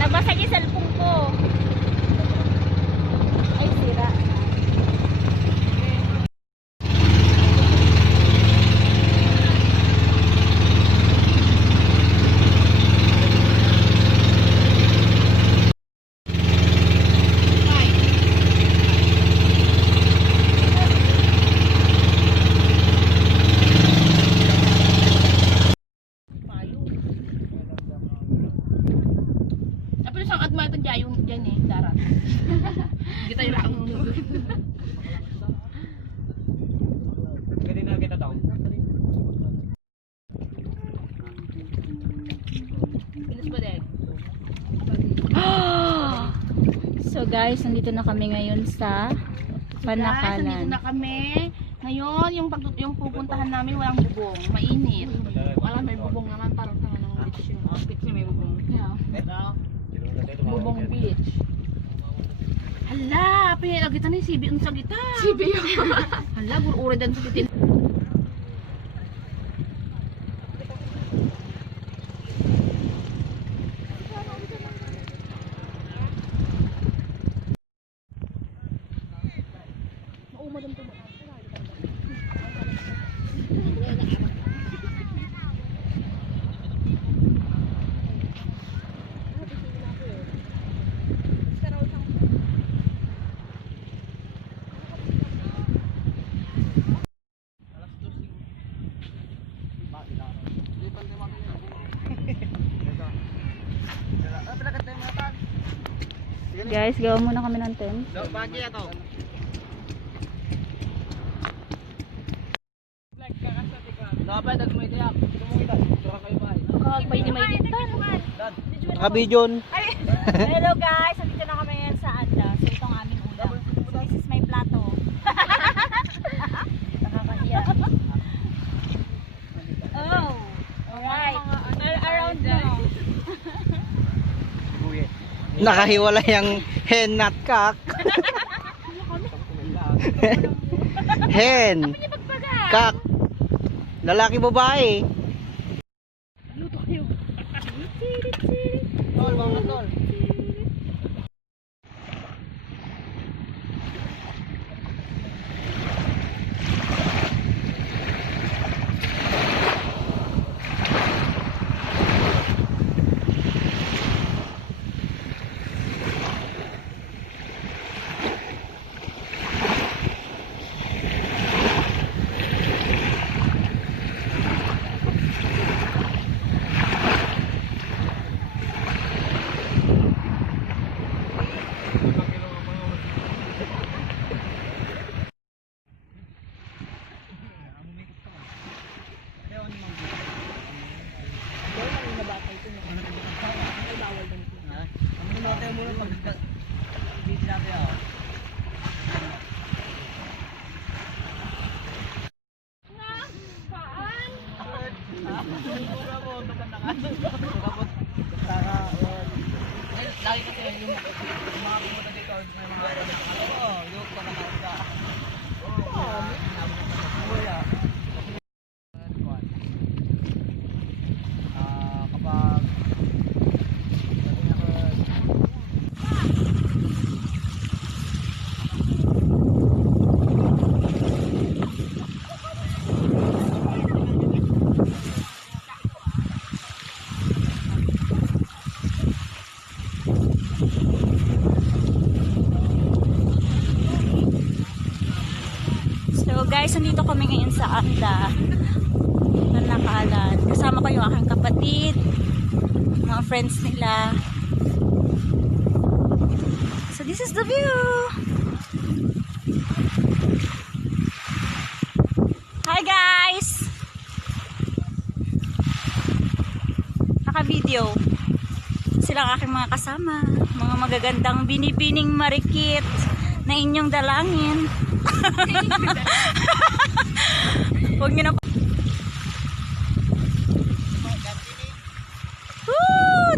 Nabasag yung cellphone ko. Ay, sira. Tapi isang atma ito dyan eh, darat. Kita yung lang. Ganun na kita daw. Pinis ba dek? So guys, nandito na kami ngayon sa Nandito Panakalan. na kami. Ngayon, yung pupuntahan namin walang bubong. Mainit. Wala, may bubong naman. Parang tanga ng beach yun. Beach na may bubong. Yeah. Bubong beach. Hala, pinalagitan ni CB sa gita. CB yun. Hala, burure dan sa titin. Guys, gawa muna kami ng tent. Bagi na to. Dapat nagmay tiyak. Tumungita. Tura kayo ba? May di may ditan. Naka-video. Hello guys, nandito na kami ngayon sa Anda. So itong aming ulam. So this is my plato. Nakakahiya. Oh, alright. All around mo. Nakahiwalay ang hen at kak. Hen. Kak. Lalaki babae. Luto kayo. Tol, mga tol. Lagi kasi yung mga pumunta dito, may mga yung pagkakausa. Wala. Kapag So guys, nandito kami ngayon sa Anda. Panakalan. Kasama ko yung aking kapatid, mga friends nila. So this is the view. Hi guys. Naka-video. Sila ang aking mga kasama, mga magagandang binibining marikit na inyong dalangin. Huwag nyo na. Woo!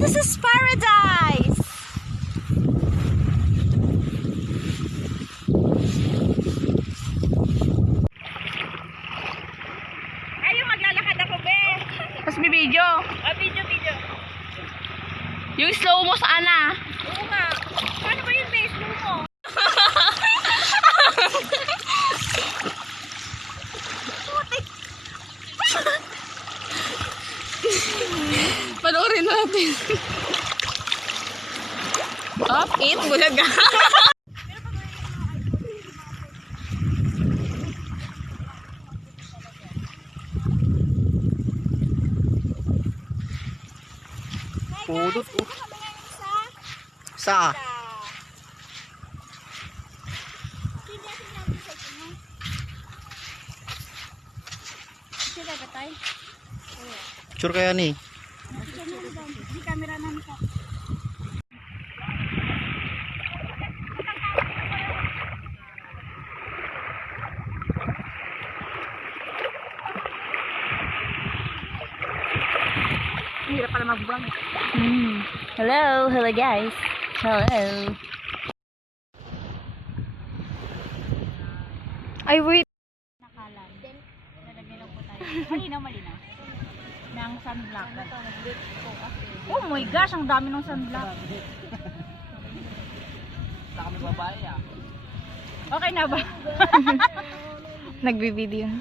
video. Video. Yung slow mo sana. Oo nga. Paano ba yung Facebook mo? Panoorin natin. Up, it, bulaga. Pudot. Sa? Sure kaya ni? Di camera namin ka. Hirap pala magbuwang. Hello guys. Hello. Ay, wait. Nakalan. Lalagay lang po tayo. Malinaw. Ng sunblock. Oh my gosh, ang dami ng sunblock. Sa kami babae ah. Okay na ba? Nagbibideo.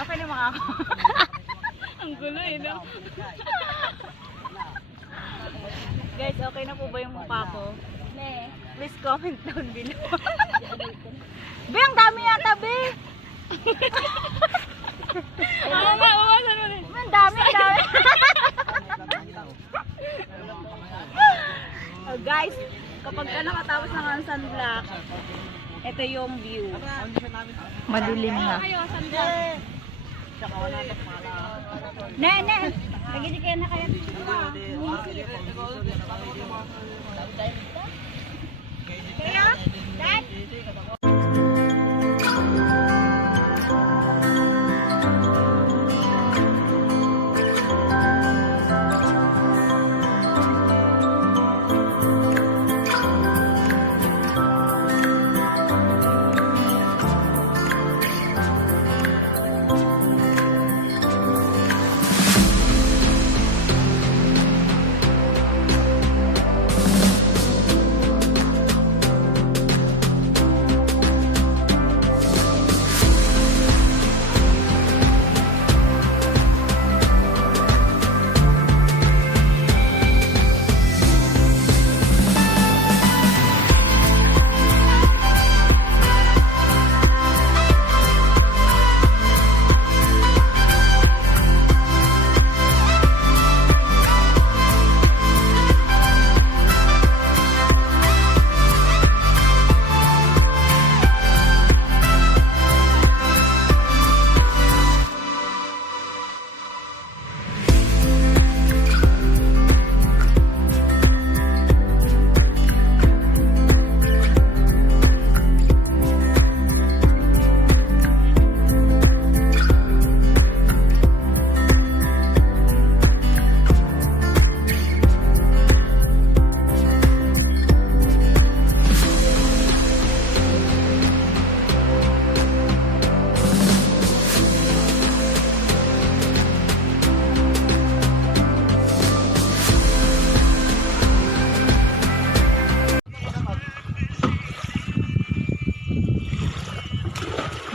Okay na mga ako. Ang gulo no? Guys, okay na po ba yung mukha ko? Please comment down below. Be, ang dami yata, Be! Bawasan mo rin. Ang dami. Oh, guys, kapag ka nakatapos ng ang sunblock, ito yung view. Madilim na. Ne. Lagi kayo na kaya. Kaya? Dad?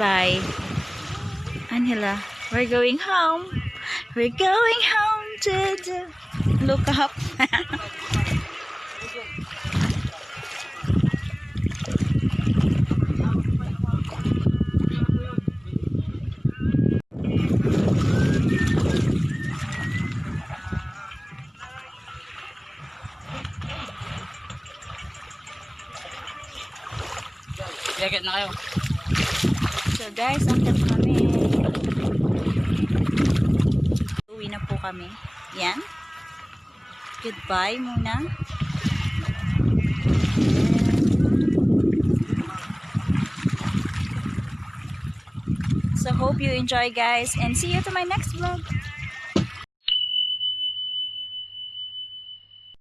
Bye. Angela, we're going home. We're going home to look up. Jacket na kayo. So guys, akit kami. Uwi na po kami. Yan. Goodbye muna. So hope you enjoy guys and see you to my next vlog.